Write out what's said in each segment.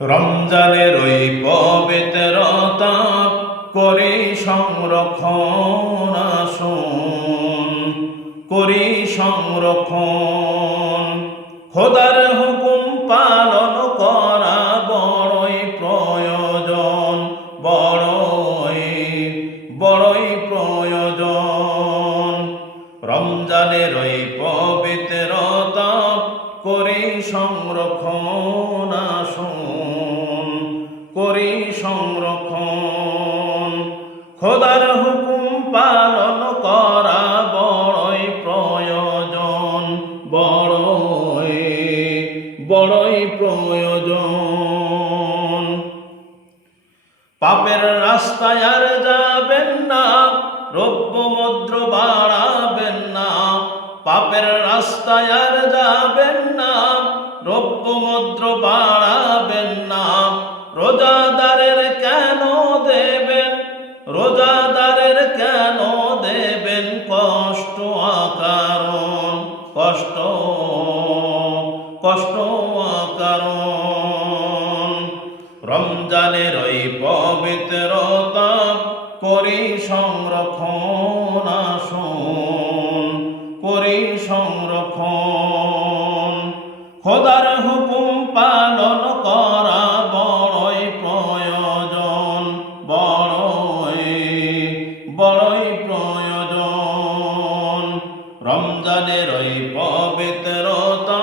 রমজানের ওই পবিত্রতা করি সংরক্ষণ, আসুন করি সংরক্ষণ। খোদার হুকুম পালন করা বড়ই প্রয়োজন, বড়ই প্রয়োজন। রমজানের ওই পবিত্রতা করি সংরক্ষণ, আসুন করি সংরক্ষণ। খোদার হুকুম পালন করা বড়ই প্রয়োজন, বড়ই প্রয়োজন। পাপের রাস্তায় আর যাবেন না, দ্রব্য মদ্র বাড়াবেন না। পাপের রাস্তায় আর যাবেন না, দ্রব্য মদ্র বাড়াবেন না। রোজাদারের কেন দেবেন, রোজাদারের কেন দেবেন কষ্ট আকারণ, কষ্ট আকারণ। রমজানের ওই পবিত্রতা করি সংরক্ষণ, আসুন করি সংরক্ষণ। খোদার হুকুম পালন করা বড়ই প্রয়োজন, বড়ই প্রয়োজন। রমজানের ওই পবিত্রতা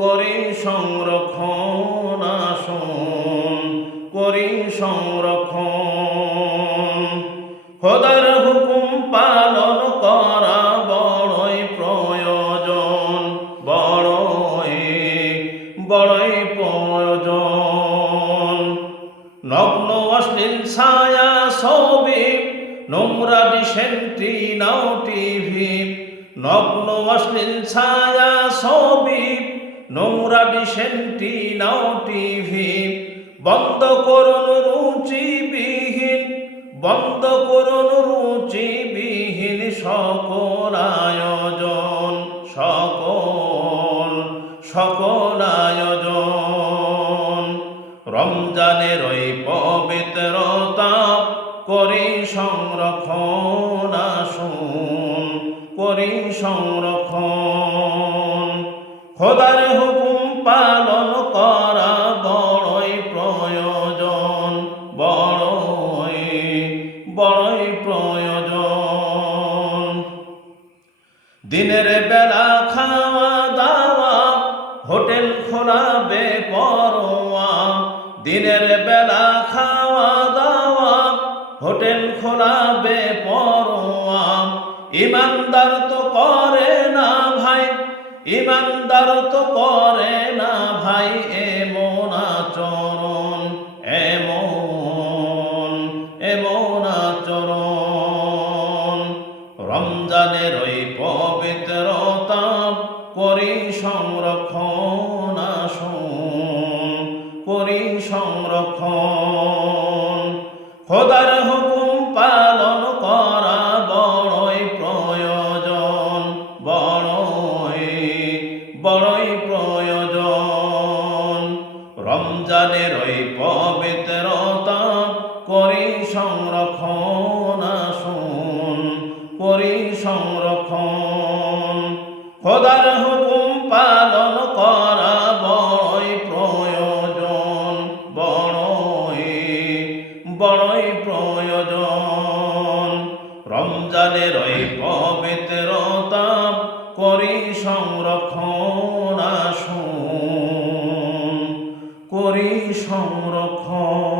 করি সংরক্ষণ, আসুন করি সংরক্ষণ। খোদার হুকুম পালন করা বড়ই প্রয়োজন, বড়ই প্রয়োজন। নগ্ন অশ্লীল ছায়া ছবি, নোংরা ডিসেন্ট্রি নাও টিভি। নগ্ন অশ্লীল ছায়া ছবি, নোংরা ডিসেন্ট্রি নাও টিভি। বন্ধ করুন রুচিবিহীন, বন্ধ করুন রুচিবিহীন সকল আয়োজন, সকল আয়োজন। রমজানের ওই পবিত্রতা করি সংরক্ষণ, আসুন করি সংরক্ষণ। খোদার হুকুম পালন করা বড়ই প্রয়োজন, বড়ই প্রয়োজন। দিনের বেলা খাওয়া দাওয়া, হোটেল খোলা বেপরোয়া। দিনের বেলা খাওয়া দাওয়া, হোটেল খোলা বেপরোয়া। ইমানদার তো করে না ভাই, ইমানদার তো করে না ভাই এমন আচরণ, এমন আচরণ। রমজানের ওই পবিত্রতা করি সংরক্ষণ, আসুন করি সংরক্ষণ। খোদার হুকুম পালন করা বড়ই প্রয়োজন, বড়ই প্রয়োজন। রমজানের ওই পবিত্রতা করি সংরক্ষণ, আসুন করি সংরক্ষণ। খোদার হুকুম পালন করা বড়ই প্রয়োজন, বড়ই প্রয়োজন। রমজানের ওই পবিত্রতা করি সংরক্ষণ, আসুন করি সংরক্ষণ।